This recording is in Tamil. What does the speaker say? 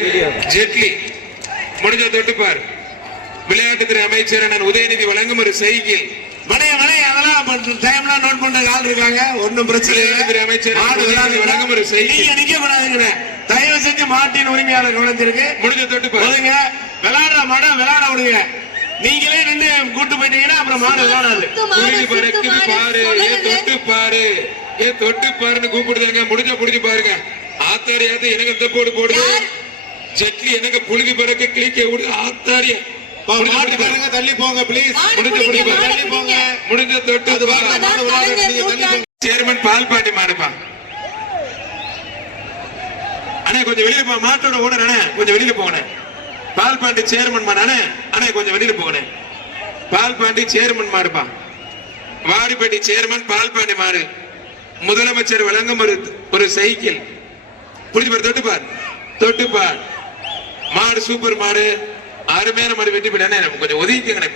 ஜெட்லி முடிஞ்ச தொட்டுப்பார். விளையாட்டுத்துறை அமைச்சர் அண்ணன் உதயநிதி வழங்கும் ஒரு சைக்கிள். அதெல்லாம் நோட் பண்ற ஆள் இருக்காங்க, ஒன்னும் பிரச்சனை இல்லை. அமைச்சர் வழங்கும் ஒரு சைக்கிள். நிக்க கூடாதுங்க, தயவு செஞ்சு மாட்டின் உரிமையாளர் நுழைஞ்சிருக்கு. முடிஞ்ச தொட்டுப்பார். விளையாடுற மாடம் விளையாட விடுங்க. நீங்களே நின்று கூட்டு போயிட்டீங்கன்னா அப்புறம் மாடு விளையாடாது. பாரு, தொட்டு பாரு, தொட்டு பாருன்னு கூப்பிடுதாங்க. முடிஞ்ச பாருங்க. ஆத்தாரி ஆத்து எனக்கு போடு போடுது. ஜெட்லி எனக்கு புழுதி பிறகு கிளிக்க விடுது. ஆத்தாரியா தள்ளி போங்க பிளீஸ். முடிஞ்ச தொட்டு சேர்மன் பால் பாண்டி மாடுப்பா. அண்ணே கொஞ்சம் வெளியில போ. மாட்டோட ஓனர் அண்ணே கொஞ்சம் வெளியில போங்க. பால் பாண்டி சேர்மன் மாடு அண்ணே. அண்ணே கொஞ்சம் வெளியில போங்க. பால் பாண்டி சேர்மன் மாடுப்பா. வாடிப்பட்டி சேர்மன் பால் பாண்டி மாடு. முதலமைச்சர் வழங்கும் ஒரு சைக்கிள். புரிஞ்சு பாரு, தொட்டுப்பார். மாடு சூப்பர் மாடு, அருமையான மாடு. வெட்டி போயிட்டானே கொஞ்சம் ஒதுக்கிங்க.